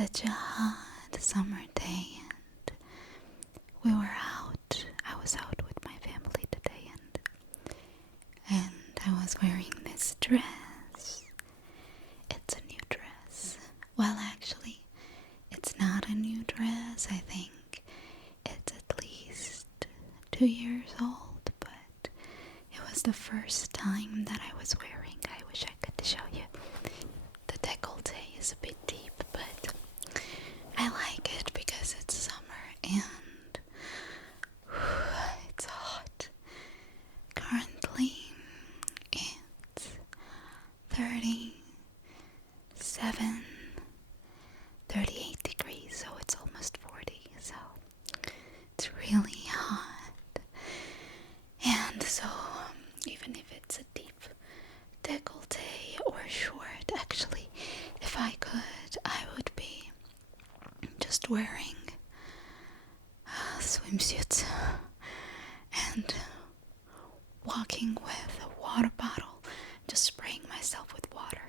such a hot summer day, and we were out. I was out with my family today, and I was wearing this dress. It's a new dress. Well, actually, it's not a new dress. I think it's at least 2 years old, but it was the first time that I was wearing. I wish I could show you. The décolleté is a bit deep, but I like it because it's summer and it's hot. Currently, it's 37, 38 degrees, so it's almost 40, so it's really hot. And so, even if it's a deep décolleté or short, actually, if I could, I would be just wearing swimsuits and walking with a water bottle, just spraying myself with water.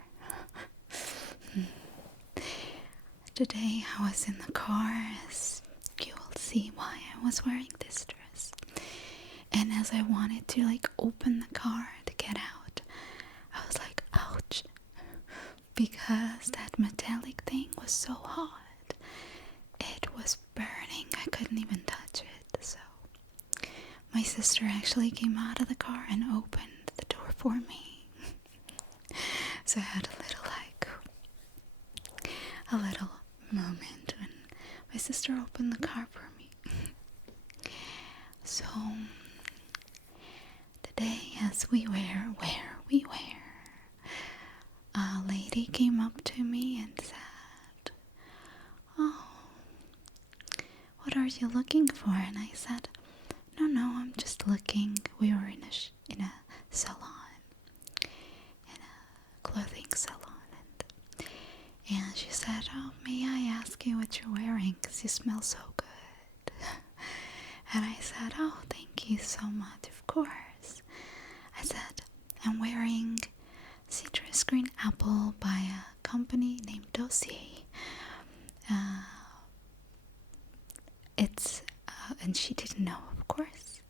Today I was in the car, as you will see why I was wearing this dress. And as I wanted to open the car to get out, I was like, ouch, because that metallic thing was so hot. It was burning. I couldn't even touch it. So my sister actually came out of the car and opened the door for me. So I had a little moment when my sister opened the car for me. So today, as we wear, a lady came up to me and said, "Oh, what are you looking for?" And I said, No, I'm just looking. We were in a salon, in a clothing salon, and she said, "Oh, may I ask you what you're wearing? 'Cause you smell so good." And I said, "Oh, thank you so much, of course." I said, "I'm wearing citrus green apple by a company named Dossier." And she didn't know, of course,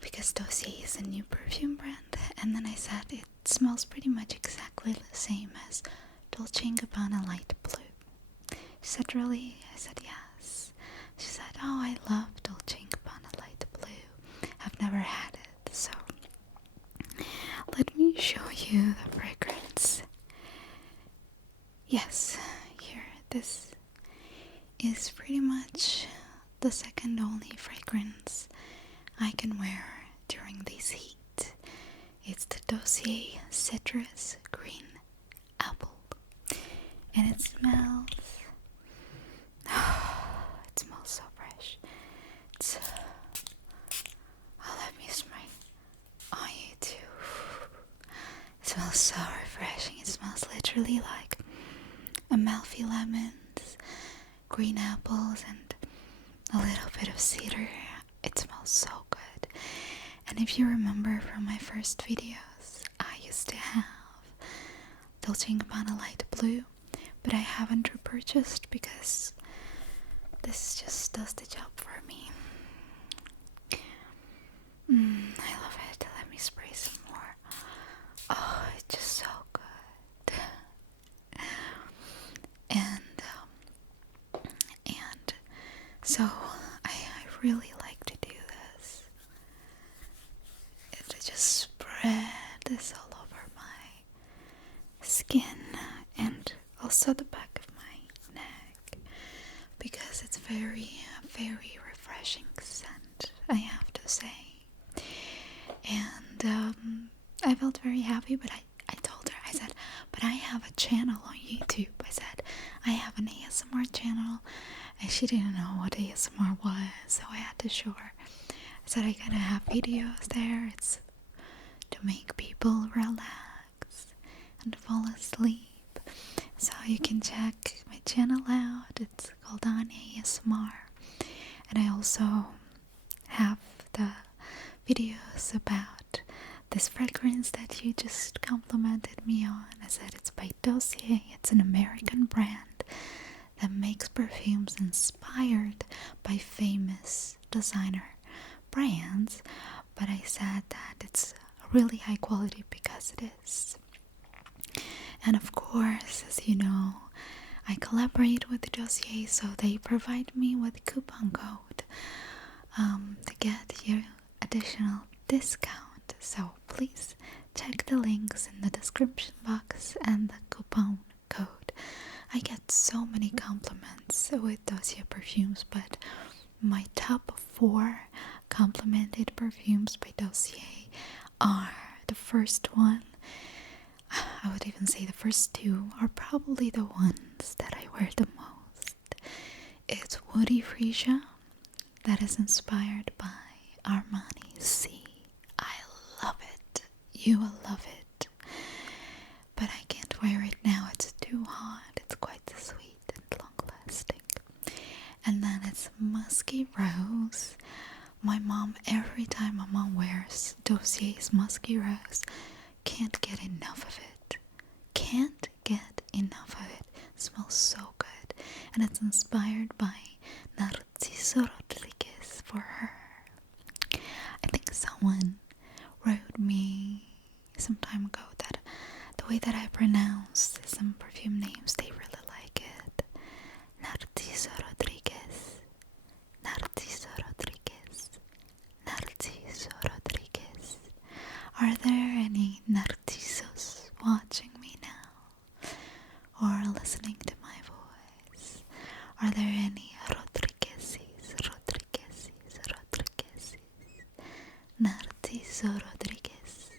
because Dossier is a new perfume brand. And then I said, it smells pretty much exactly the same as Dolce & Gabbana Light Blue. She said, "Really?" I said, "Yes." She said, "Oh, I love Dolce & Gabbana Light Blue. I've never had it, so let me show you the fragrance." Yes, here, this is pretty much the second only fragrance I can wear during this heat. It's the Dossier Citrus Green Apple. And it smells so fresh. Let me spray on you too. It smells so refreshing. It smells literally like Amalfi lemons, green apples, and a little bit of cedar. It smells so good. And if you remember from my first videos, I used to have Dolce & Gabbana Light Blue, but I haven't repurchased because this just does the job for me. I love it. Let me spray some more. Oh, it's just so good. And so I really like to do this. To just spread this all over my skin and also the back of my neck, because it's very, very refreshing scent, I have to say. And I felt very happy, but I told her, I said, "But I have a channel on YouTube." I said, "I have an ASMR channel," and she didn't know what ASMR was, so I had to show her. I said, "I gotta have videos there. It's to make people relax and fall asleep. So you can check my channel out. It's called On ASMR. And I also have the videos about this fragrance that you just complimented me on. I said it's by Dossier. It's an American brand that makes perfumes inspired by famous designer brands, but I said that it's really high quality because it is. And of course, as you know, I collaborate with Dossier, so they provide me with a coupon code to get your additional discount. So please check the links in the description box and the coupon code. I get so many compliments with Dossier perfumes, but my top 4 complimented perfumes by Dossier are the first one. I would even say the first 2 are probably the ones that I wear the most. It's Woody Freesia, that is inspired by Armani C. I love it. You will love it. But I can't wear it now. It's too hot. It's quite sweet and long lasting. And then it's Musky Rose. My mom, every time my mom wears Dossier's Musky Rose, can't get enough of it. Can't get enough of it. It smells so good. And it's inspired by Narciso Rodriguez for her. I think someone wrote me some time ago that the way that I pronounce some perfume names, they really like it. Narciso Rodriguez. Narciso Rodriguez. Narciso Rodriguez. Are there any Narcisos watching me now? Or listening to my voice? Are there any Rodriguezes? Narciso Rodriguez.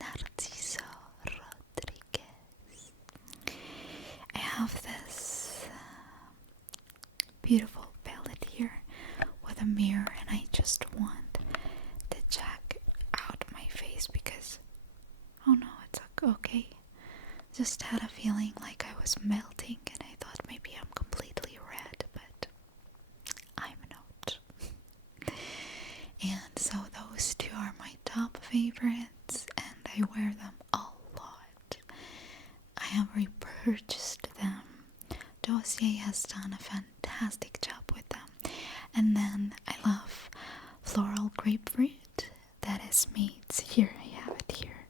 Narciso Rodriguez. I have this beautiful palette here with a mirror, and I just want to check out my face because, oh no, it's okay. Just had a feeling like I was melting, and I thought maybe I'm completely red, but I'm not. And so those 2 are my top favorites, and I wear them a lot. I have repurchased them. Dossier has done a fantastic job with them. And then I love Floral Grapefruit. That is made, here I have it here.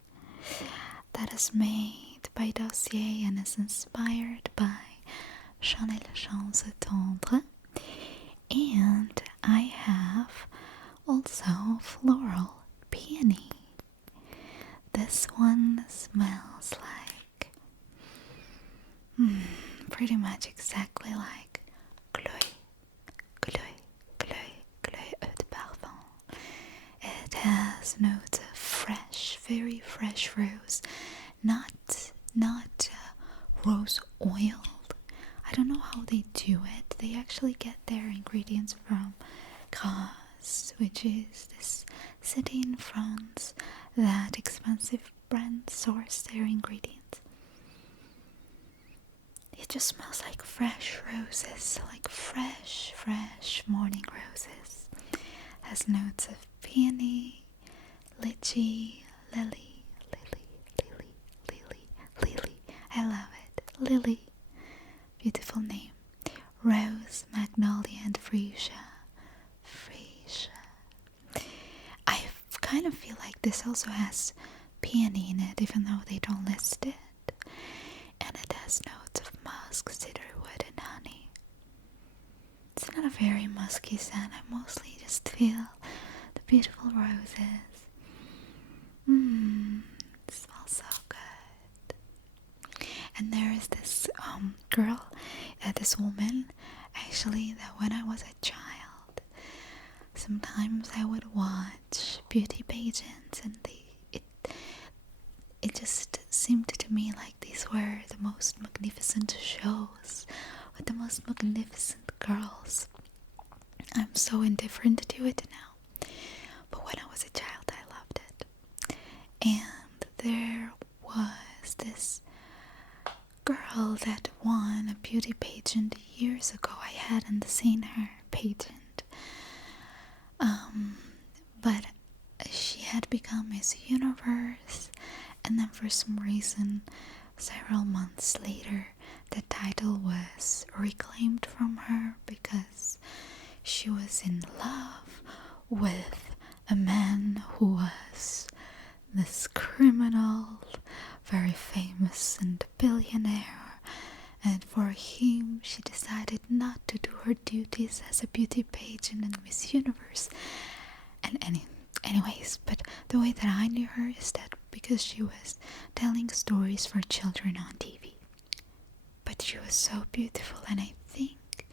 That is made by Dossier and is inspired by Chanel Chance Tendre. And I have also Floral Peony. This one smells like pretty much exactly like Chloé Eau de Parfum. It has notes of fresh, very fresh rose, not rose oiled. I don't know how they do it. They actually get their ingredients from Cause, which is this city in France that expensive brands source their ingredients. It just smells like fresh roses, like fresh morning roses. Has notes of peony, lychee, lily. I love it. Lily. Beautiful name. Rose, magnolia, and freesia. I kind of feel like this also has peony in it, even though they don't list it. And it has notes of musk, cedarwood, and honey. It's not a very musky scent. I mostly just feel the beautiful roses. It smells so good. And there is this girl, this woman, actually, that when I was a child, sometimes I would watch beauty pageants, and it just seemed to me like these were the most magnificent shows with the most magnificent girls. I'm so indifferent to it now, but when I was a child I loved it. And there was this girl that won a beauty pageant years ago. I hadn't seen her pageant, but she had become Miss Universe, and then for some reason several months later the title was reclaimed from her because she was in love with a man who was this criminal, very famous and billionaire, and for him she decided not to do her duties as a beauty pageant in Miss Universe. And anyways, but the way that I knew her is that because she was telling stories for children on TV. But she was so beautiful, and I think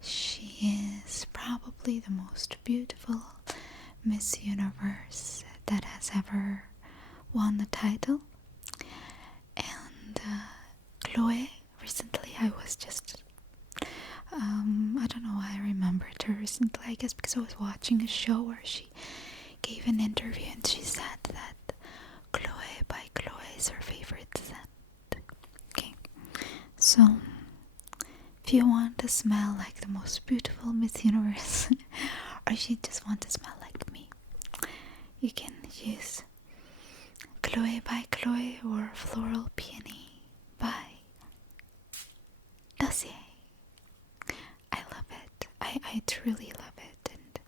she is probably the most beautiful Miss Universe that has ever won the title. And Chloe, recently I was just I don't know why I remembered her recently. I guess because I was watching a show where she gave an interview and she said that Chloe by Chloe is her favorite scent. Okay, so if you want to smell like the most beautiful Miss Universe, or if you just want to smell like me, you can use Chloe by Chloe or Floral Peony by Dossier. I love it. I truly love it. And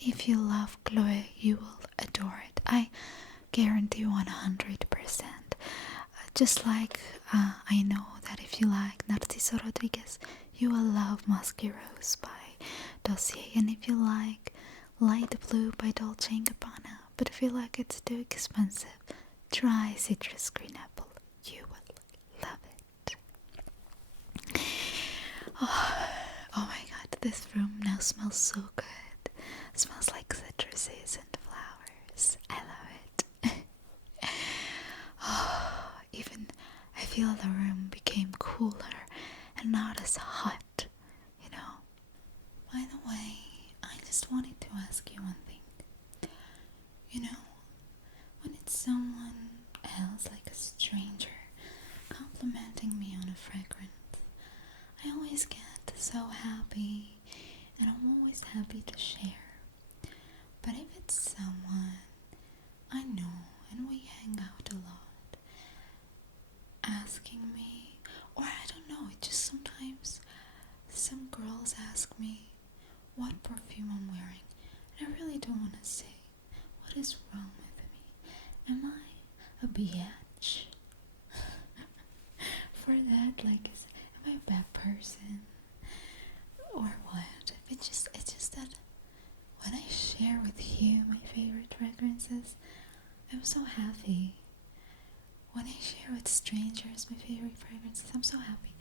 if you love Chloe, you will adore it. I guarantee 100%. Just like I know that if you like Narciso Rodriguez, you will love Musky Rose by Dossier. And if you like Light Blue by Dolce & Gabbana, but if you like it's too expensive, try Citrus Green Apple. You will love it. Oh my god, this room now smells so good. It smells like citruses and flowers. I love it. Even I feel the room became cooler and not as hot, you know. By the way, I just wanted to ask you one thing. You know, when it's someone else, like a stranger, complimenting me on a fragrance, I always get so happy, and I'm always happy to share. But if it's someone I know and we hang out a lot, asking me, or I don't know, it just sometimes some girls ask me what perfume I'm wearing, and I really don't want to say what is wrong with me. Am I a biatch? For that, like, am I a bad person? Or what? It's just that when I share with you my favorite fragrances, I'm so happy. When I share with strangers my favorite fragrances, I'm so happy.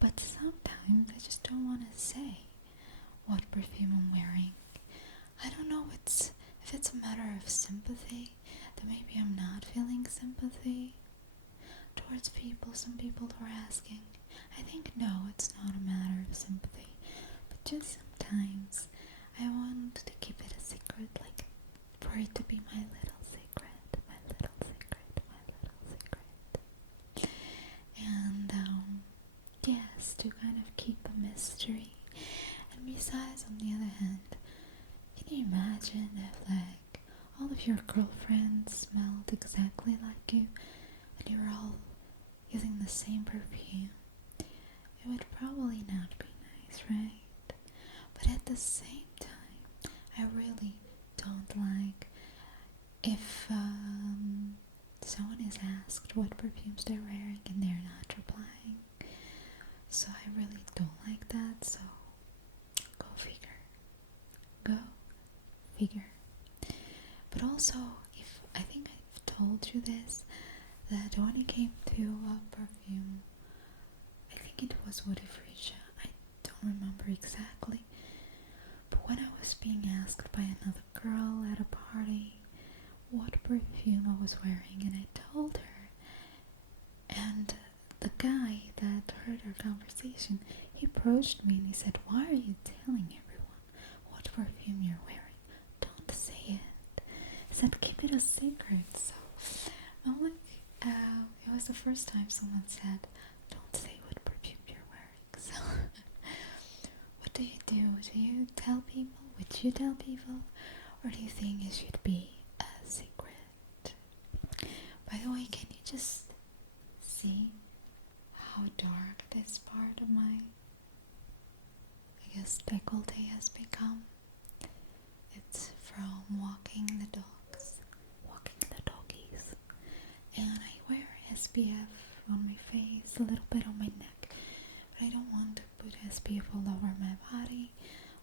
But sometimes I just don't want to say what perfume I'm wearing. I don't know if it's a matter of sympathy, that maybe I'm not feeling sympathy towards people. Some people are asking. I think no, it's not a matter of sympathy, but just sometimes I want to keep it a secret, like for it to be my little secret, my little secret, my little secret. And yes, to kind of keep a mystery. And besides, on the other hand, can you imagine if like all of your girlfriends smelled exactly like you and you were all using the same perfume? It would probably not be nice, right? But at the same time, I really don't like if someone is asked what perfumes they're wearing and they're not replying. So I really don't like that, so go figure. Go figure. But also, if I think I've told you this, that when it came to perfume, I think it was Woody Freesia, I don't remember exactly, but when I was being asked by another girl at a party what perfume I was wearing, and I told her, and the guy that heard our conversation, he approached me and he said, "Why are you telling everyone what perfume you're wearing? Don't say it." He said, "Keep it a secret." So I'm like, it was the first time someone said, "Don't say what perfume you're wearing." So what do? Do you tell people? Would you tell people? Or do you think it should be a secret? By the way, can you just see how dark this this décolleté has become. It's from walking the doggies, and I wear SPF on my face, a little bit on my neck, but I don't want to put SPF all over my body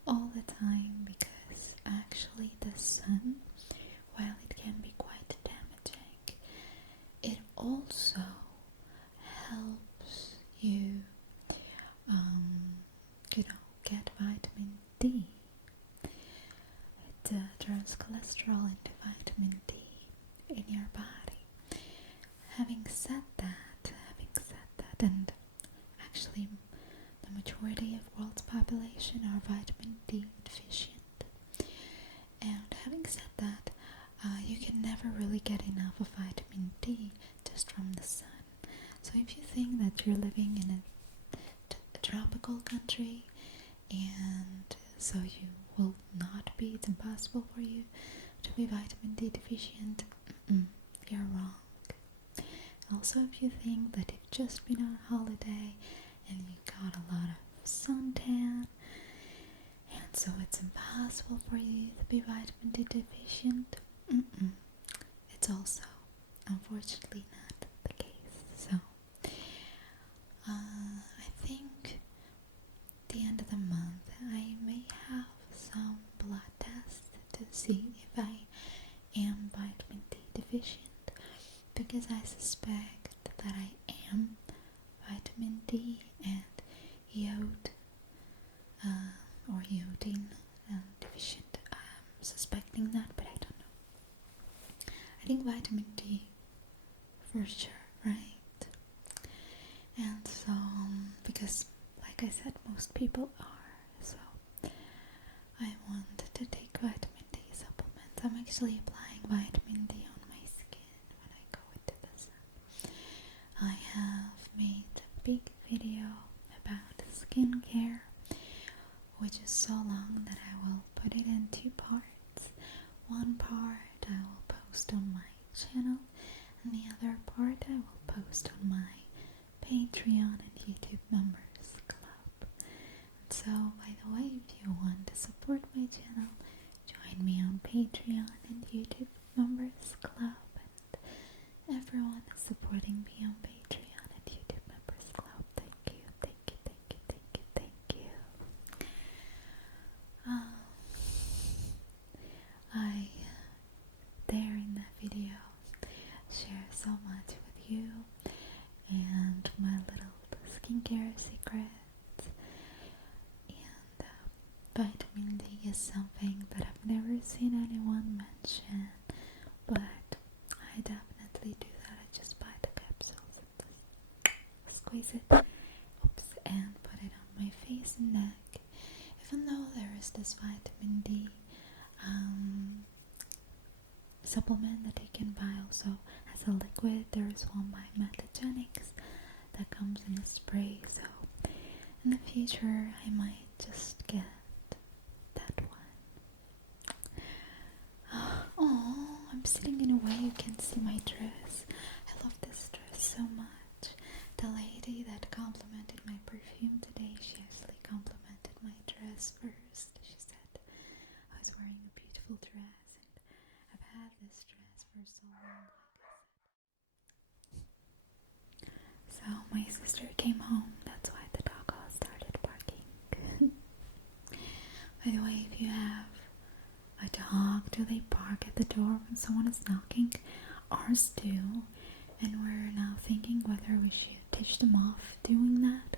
all the time because actually the sun, while it can be quite damaging, it also helps you, get vitamin D. It turns cholesterol into vitamin D in your body. Having said that, and actually the majority of world's population are vitamin D deficient. And having said that, you can never really get enough of vitamin D just from the sun. So if you think that you're living in a tropical country and so you will not be, it's impossible for you to be vitamin D deficient, you're wrong. Also, if you think that you've just been on holiday and you got a lot of suntan and so it's impossible for you to be vitamin D deficient, it's also unfortunately not the case. So I think at the end of the month I may have some blood tests to see if I am vitamin D deficient, because I suspect that I am vitamin D and iodine deficient. I'm suspecting that, but I don't know. I think vitamin D for sure, right? And so, because like I said, most people are, so I want to take vitamin D supplements. I'm actually applying vitamin D on my skin when I go into the sun. I have made a big video about skincare, which is so long that I will put it in 2 parts. One part I will post on my channel, and the other part I will post on my Patreon and YouTube members club. And so, by the way, if you want to support my channel, join me on Patreon and YouTube members club, and everyone is supporting me on Patreon and YouTube members club. Thank you. I, there in that video, share so much with you and my little skincare secrets, and vitamin D is something that I've never seen anyone mention, but I definitely do that. I just buy the capsules and just squeeze it, and put it on my face and neck. Even though there is this vitamin D supplement that you can buy also as a liquid, there is one by Metagenics that comes in a spray, so in the future I might just get that one. Oh, I'm sitting in a way you can see my dress. I love this dress so much. The lady that complimented my perfume today, she actually complimented my dress first. She said I was wearing a beautiful dress, and I've had this dress for so long, like I said. So my sister came home, that's why the dog all started barking. By the way, if you have a dog, do they bark at the door when someone is knocking? Ours do, and we're now thinking whether we should teach them off doing that,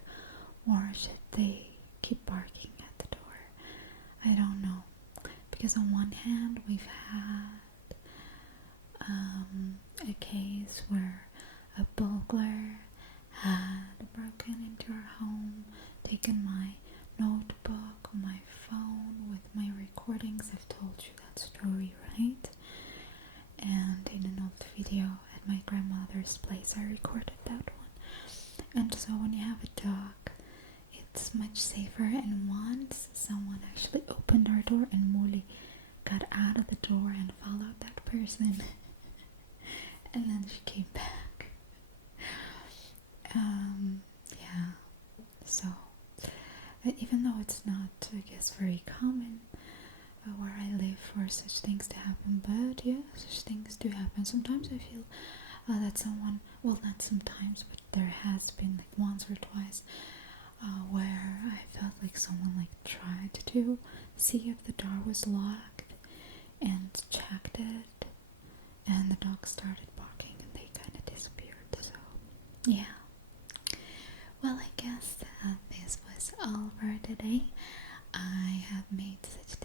or should they keep barking at the door. I don't know, because on one hand we've had a case where a burglar had broken into our home, taken my notebook, my phone with my recordings. I've told you that story, right? And in an old video at my grandmother's place I recorded that one. And so when you have a dog, it's much safer. And once someone actually opened our door and Molly got out of the door and followed that person and then she came back. Yeah, so even though it's not, I guess, very common where I live for such things to happen, but yeah, such things do happen. Sometimes I feel that someone, well, not sometimes, but there has been like once or twice where I felt like someone like tried to see if the door was locked and checked it, and the dog started barking and they kind of disappeared. So yeah, well, I guess this was all for today. I have made such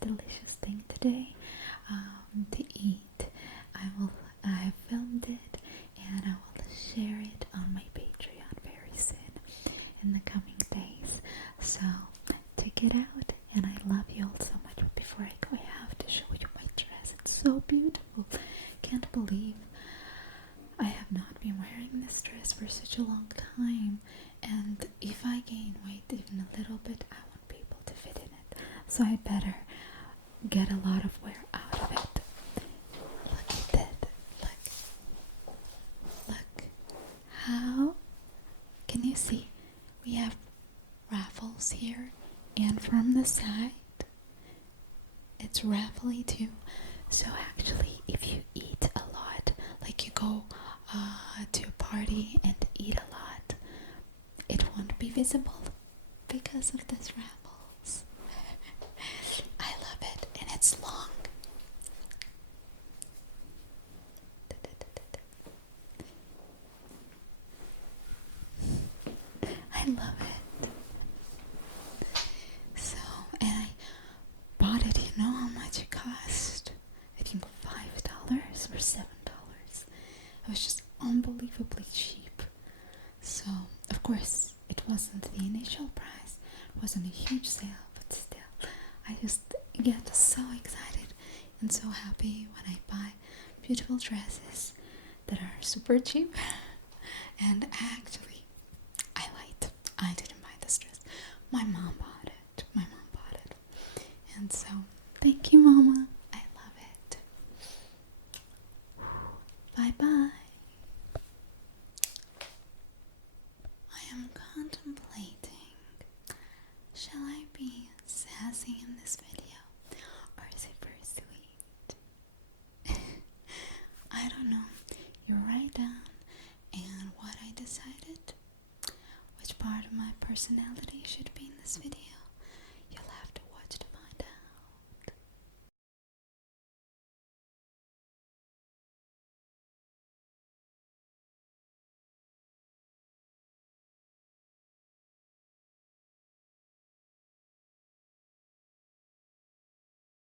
delicious thing today to eat. I have filmed it and I will share it on my Patreon very soon in the coming days. So check it out, and I love you all so much. But before I go, I have to show you my dress. It's so beautiful. Can't believe I have not been wearing this dress for such a long time, and if I gain weight even a little bit, I won't be able to fit in it. So I better get a lot of wear out of it. Look at that. Look. How? Can you see? We have ruffles here, and from the side, it's raffly too. So actually, if you eat a lot, like you go to a party and eat a lot, it won't be visible because of this raffles. I love it, and it's long. I love it. So, and I bought it, you know how much it cost? I think $5 or $7. It was just unbelievably cheap. So, of course, it wasn't the initial price. It wasn't a huge sale, but still, I just get so excited and so happy when I buy beautiful dresses that are super cheap. And actually, I lied. I didn't buy this dress. My mom bought it. And so, thank you, Mama. I love it. Bye-bye. I am contemplating, shall I be sassy in this video, or is it very sweet? I don't know. You write down, and what I decided, which part of my personality should be in this video.